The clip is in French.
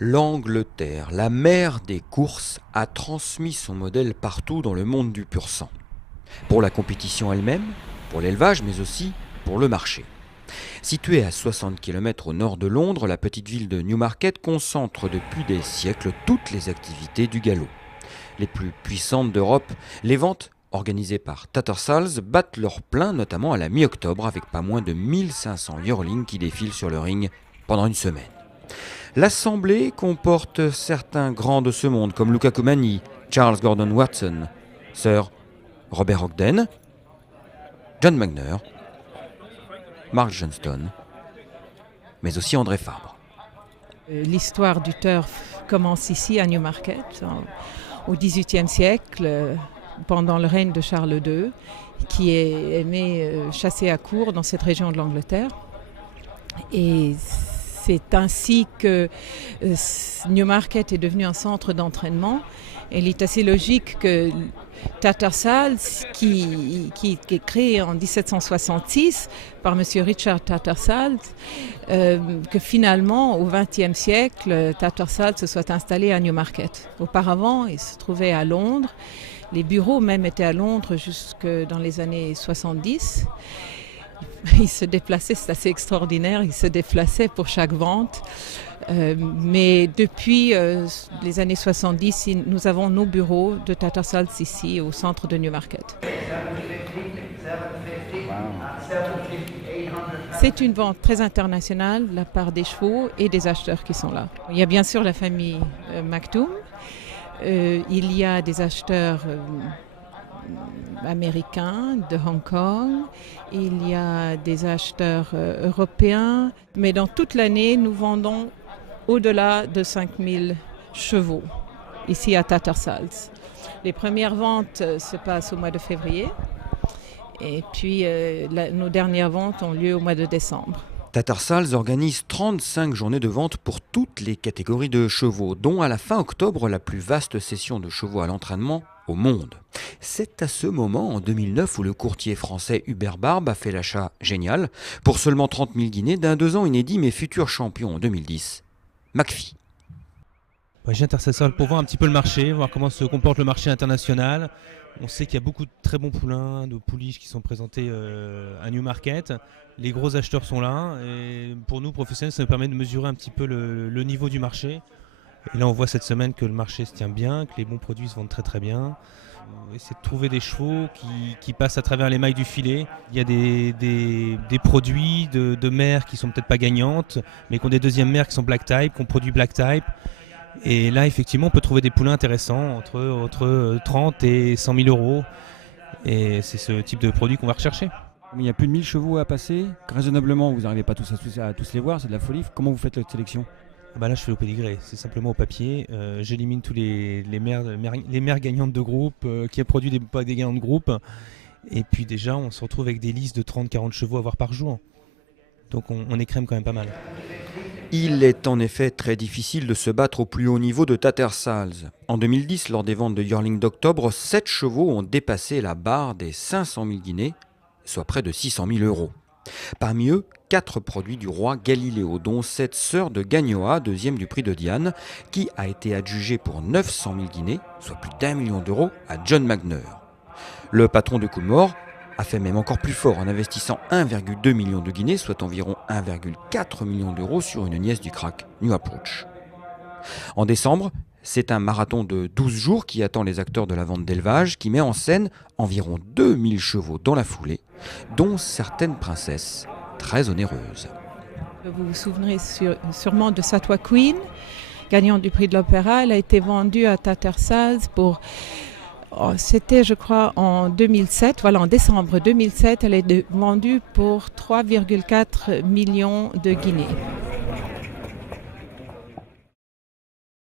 L'Angleterre, la mère des courses, a transmis son modèle partout dans le monde du pur sang. Pour la compétition elle-même, pour l'élevage, mais aussi pour le marché. Située à 60 km au nord de Londres, la petite ville de Newmarket concentre depuis des siècles toutes les activités du galop. Les plus puissantes d'Europe, les ventes organisées par Tattersall's battent leur plein notamment à la mi-octobre avec pas moins de 1500 yearlings qui défilent sur le ring pendant une semaine. L'assemblée comporte certains grands de ce monde comme Luca Comani, Charles Gordon Watson, Sir Robert Ogden, John Magner, Mark Johnston, mais aussi André Fabre. L'histoire du turf commence ici à Newmarket, au XVIIIe siècle, pendant le règne de Charles II, qui aimait chasser à courre dans cette région de l'Angleterre. Et c'est ainsi que Newmarket est devenu un centre d'entraînement. Et il est assez logique que Tattersall's, qui est créé en 1766 par M. Richard Tattersall's, que finalement, au XXe siècle, Tattersall's se soit installé à Newmarket. Auparavant, il se trouvait à Londres. Les bureaux même étaient à Londres jusque dans les années 70. Il se déplaçait, c'est assez extraordinaire, il se déplaçait pour chaque vente. Mais depuis les années 70, nous avons nos bureaux de Tattersall's ici au centre de Newmarket. C'est une vente très internationale de la part des chevaux et des acheteurs qui sont là. Il y a bien sûr la famille Maktoum. Il y a des acheteurs américains de Hong Kong, il y a des acheteurs européens, mais dans toute l'année, nous vendons au-delà de 5000 chevaux ici à Tattersall's. Les premières ventes se passent au mois de février et puis nos dernières ventes ont lieu au mois de décembre. Tattersall's organise 35 journées de vente pour toutes les catégories de chevaux, dont à la fin octobre la plus vaste session de chevaux à l'entraînement au monde. C'est à ce moment, en 2009, où le courtier français Hubert Barbe a fait l'achat génial, pour seulement 30 000 guinées, d'un 2 ans inédit mais futur champion en 2010, McPhee. J'ai Tattersall's pour voir un petit peu le marché, voir comment se comporte le marché international. On sait qu'il y a beaucoup de très bons poulains, de pouliches qui sont présentés à Newmarket. Les gros acheteurs sont là et pour nous, professionnels, ça nous permet de mesurer un petit peu le niveau du marché. Et là, on voit cette semaine que le marché se tient bien, que les bons produits se vendent très très bien. Essayer de trouver des chevaux qui passent à travers les mailles du filet. Il y a des produits de mères qui sont peut-être pas gagnantes, mais qui ont des deuxièmes mères qui sont black type, qui ont produit black type. Et là, effectivement, on peut trouver des poulains intéressants entre 30 et 100 000 euros. Et c'est ce type de produit qu'on va rechercher. Il y a plus de 1000 chevaux à passer. Raisonnablement, vous n'arrivez pas tous à tous les voir, c'est de la folie. Comment vous faites la sélection ? Là, je fais au pédigré, c'est simplement au papier. J'élimine tous les mères gagnantes de groupe qui a produit des gagnants de groupe. Et puis déjà, on se retrouve avec des listes de 30-40 chevaux à voir par jour. Donc on écrème quand même pas mal. Il est en effet très difficile de se battre au plus haut niveau de Tattersall's. En 2010, lors des ventes de yearling d'octobre, 7 chevaux ont dépassé la barre des 500 000 guinées, soit près de 600 000 euros. Parmi eux, 4 produits du roi Galiléo, dont 7 sœurs de Gagnoa, deuxième du prix de Diane, qui a été adjugé pour 900 000 guinées, soit plus d'1 million d'euros, à John Magner. Le patron de Coolmore a fait même encore plus fort en investissant 1,2 million de guinées, soit environ 1,4 million d'euros sur une nièce du crack, New Approach. En décembre, c'est un marathon de 12 jours qui attend les acteurs de la vente d'élevage, qui met en scène environ 2000 chevaux dans la foulée, dont certaines princesses très onéreuses. Vous vous souvenez sûrement de Satwa Queen, gagnante du prix de l'Opéra. Elle a été vendue à Tattersall's pour... C'était, je crois, en 2007. Voilà, en décembre 2007, elle est vendue pour 3,4 millions de guinées.